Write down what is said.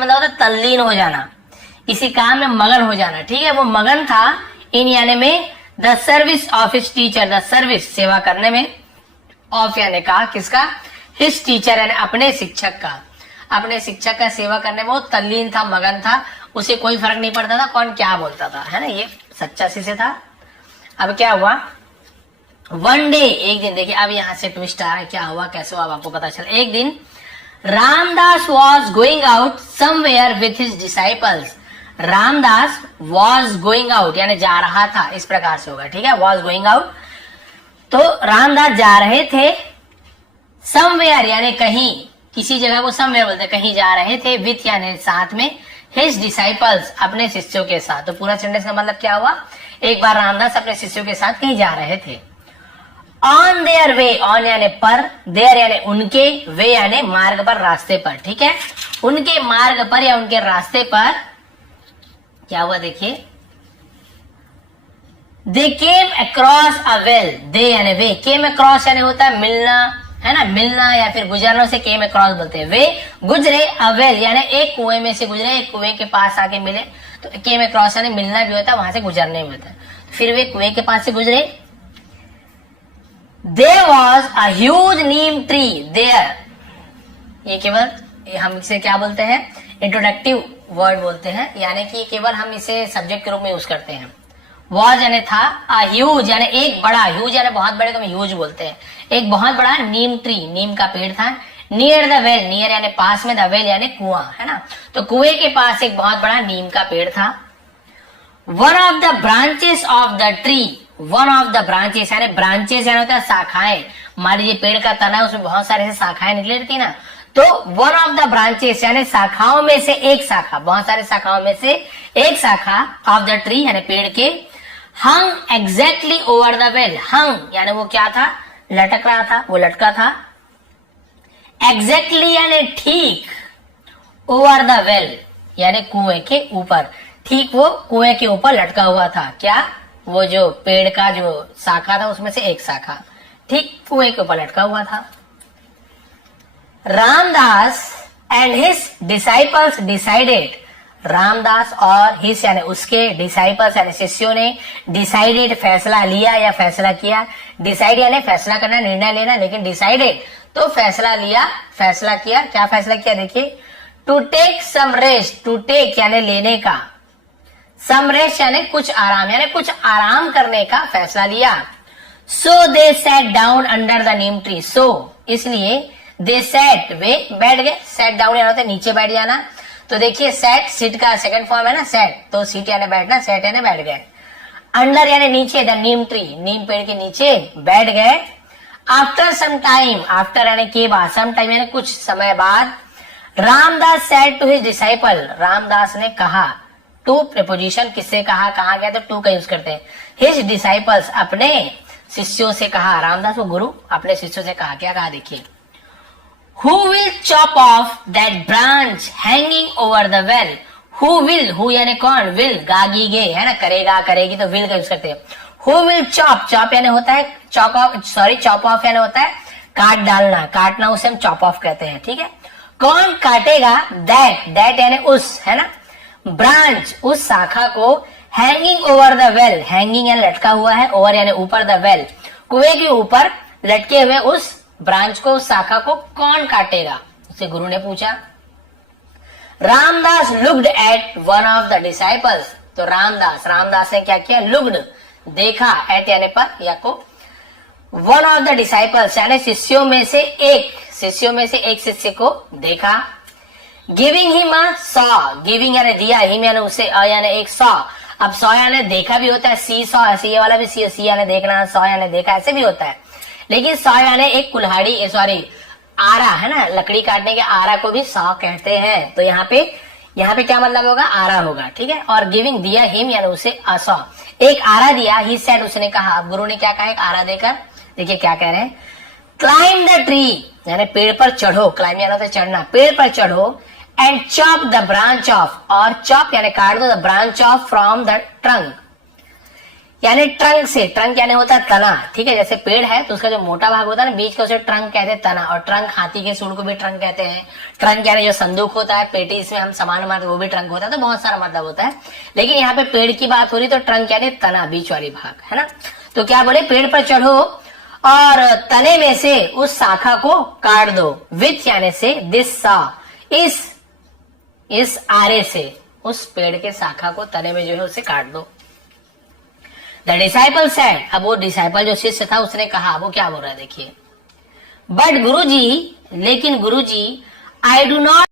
मतलब होता है तल्लीन हो जाना, इसी काम में मगन हो जाना। ठीक है, वो मगन था इन यानी में the service of his teacher, the service सेवा करने में, ऑफ यानी का किसका, हिज टीचर यानी अपने शिक्षक का, अपने शिक्षक का सेवा करने में वो तल्लीन था, मगन था, उसे कोई फर्क नहीं पड़ता था कौन क्या बोलता था, है ना, ये सच्चा शिष्य था। अब क्या हुआ, वन डे, एक दिन, देखिए अब यहां से ट्विस्ट आ रहा है, क्या हुआ कैसे हुआ आपको पता चला। एक दिन Ramdas was going out somewhere with his disciples, Ramdas was going out यानी जा रहा था, इस प्रकार से होगा। ठीक है, वॉज गोइंग आउट, तो रामदास जा रहे थे, समवेयर यानी कहीं, किसी जगह को समवेयर बोलते हैं, कहीं जा रहे थे, विथ यानी साथ में, हिज डिसाइपल्स अपने शिष्यों के साथ। तो पूरा सेंटेंस का मतलब क्या हुआ, एक बार रामदास अपने शिष्यों के साथ कहीं जा रहे थे। ऑन देयर वे, ऑन यानी पर, देयर यानी उनके, वे यानी मार्ग पर, रास्ते पर। ठीक है, उनके मार्ग पर या उनके रास्ते पर क्या हुआ, देखिए, दे केम अक्रॉस अ वेल, दे यानी वे, केम अक्रॉस यानी होता है मिलना, है ना, मिलना या फिर गुजरने से केम अक्रॉस बोलते हैं। वे गुजरे, अ वेल यानी एक कुएं में से गुजरे, एक कुएं के पास आके मिले, तो केम अक्रॉस यानी मिलना भी होता है, वहां से गुजरने भी होता है। फिर वे कुएं के पास से गुजरे। There was a huge neem tree there, ये केवल हम इसे क्या बोलते हैं, इंट्रोडक्टिव वर्ड बोलते हैं, यानी कि केवल हम इसे सब्जेक्ट के रूप में यूज करते हैं। was यानी था, a huge यानी एक बड़ा, huge यानी बहुत बड़े को हम huge बोलते हैं, एक बहुत बड़ा नीम ट्री, नीम का पेड़ था। नियर द वेल, नियर यानी पास में, द वेल यानी कुआं, है ना, तो कुएं के पास एक बहुत बड़ा नीम का पेड़ था। One of the branches of the tree, one of the branches यानी ब्रांचेस यानी होता है शाखाएं, मान लीजिए पेड़ का तना है, उसमें बहुत सारे शाखाएं निकली रहती ना, तो वन ऑफ द ब्रांचेस यानी शाखाओं में से एक शाखा, बहुत सारे शाखाओं में से एक शाखा, ऑफ द ट्री यानी पेड़ के, हंग एग्जैक्टली ओवर द वेल, हंग यानी वो क्या था, लटक रहा था, वो लटका था। एग्जैक्टली यानी ठीक, ओवर द वेल यानी कुएं के ऊपर, ठीक वो कुएं के ऊपर लटका हुआ था, क्या, वो जो पेड़ का जो शाखा था उसमें से एक शाखा ठीक कुएं के ऊपर लटका हुआ था। Ramdas and his disciples decided, Ramdas और हिज यानी उसके, डिसाइपल्स यानी शिष्यों ने, डिसाइडेड फैसला लिया या फैसला किया, डिसाइड यानी फैसला करना, निर्णय लेना, लेकिन डिसाइडेड तो फैसला लिया, फैसला किया, क्या फैसला किया, देखिए, to take some rest, to take यानी लेने का, सम रेस्ट यानी कुछ आराम, यानी कुछ आराम करने का फैसला लिया। So they set down under the neem tree, so इसलिए, दे सेट वे बैठ गए, सेट डाउन यानी होता है नीचे बैठ जाना, तो देखिए सेट सिट का सेकंड फॉर्म है ना, सेट, तो सीट यानी बैठना, सेट यानी बैठ गए, अंडर यानी नीचे, द नीम ट्री नीम पेड़ के नीचे बैठ गए। आफ्टर सम टाइम, आफ्टर यानी के बाद, सम टाइम यानी कुछ समय बाद, Ramdas said to his disciple, Ramdas ने कहा, टू प्रीपोजिशन किससे कहा, कहा गया तो टू का यूज करते हैं, हिज डिसाइपल्स अपने शिष्यों से कहा, रामदास वो गुरु अपने शिष्यों से कहा, क्या कहा देखिए, who will chop of that branch hanging over the well, who will, who यानी कौन, विल गागी गे, है ना, करेगा करेगी तो विल का यूज करते हैं। हु विल चॉप, चॉप यानी होता है chop of, sorry chop of यानी होता है काट डालना, काटना उसे हम चॉप ऑफ कहते हैं। ठीक है, कौन काटेगा, दैट, दैट यानी उस, है ना, ब्रांच उस शाखा को, hanging over the well, hanging यानी लटका हुआ है, ओवर यानी ऊपर, द वेल कुएं के ऊपर लटके हुए उस ब्रांच को, उस शाखा को कौन काटेगा, उससे गुरु ने पूछा। Ramdas looked at one of the disciples, तो रामदास ने क्या किया, लुक्ड देखा, एट यानी पर या को, वन ऑफ द डिसाइपल्स यानी शिष्यों में से एक, शिष्यों में से एक शिष्य को देखा। Giving him a saw, giving यानी दिया, हिम यानी उसे, अ यानी एक, सॉ, अब सॉ यानी देखा भी होता है, सी सॉ, ऐसे ये वाला भी सी यानी देखना, सॉ यानी देखा, ऐसे भी होता है, लेकिन सॉ यानी एक कुल्हाड़ी, सॉरी आरा, है ना, लकड़ी काटने के आरा को भी सॉ कहते हैं, तो यहाँ पे क्या मतलब होगा, आरा होगा। ठीक है, और गिविंग दिया, हिम यानी उसे, अ सॉ एक आरा दिया, ही सेड उसने कहा, अब गुरु ने क्या कहा, एक आरा देकर, देखिए क्या कह रहे हैं, क्लाइम द ट्री यानी पेड़ पर चढ़ो, क्लाइम यानी होता है चढ़ना, पेड़ पर चढ़ो, and chop the branch of, और चॉप यानी काट दो, the branch of from the trunk, यानी ट्रंक से, ट्रंक यानी होता है तना, ठीक है। जैसे पेड़ है तो उसका जो मोटा भाग होता है ना बीच का, उसे ट्रंक कहते हैं, तना। और ट्रंक, हाथी के सूंड को भी ट्रंक कहते हैं। ट्रंक यानी जो संदूक होता है, पेटी इसमें हम सामान मारते वो भी ट्रंक होता है। तो बहुत सारा मतलब होता है, लेकिन यहाँ पे पेड़ की बात हो रही तो ट्रंक यानी तना, बीच वाली भाग, है ना। तो क्या बोले, पेड़ पर चढ़ो और तने में से उस शाखा को काट दो। विथ यानी से, दिस सा, इस आरे से उस पेड़ के शाखा को, तने में जो है उसे काट दो। द डिसाइपल सेड, अब वो डिसाइपल जो शिष्य था उसने कहा, वो क्या बोल रहा है देखिए। बट गुरुजी, लेकिन गुरुजी, आई डू नॉट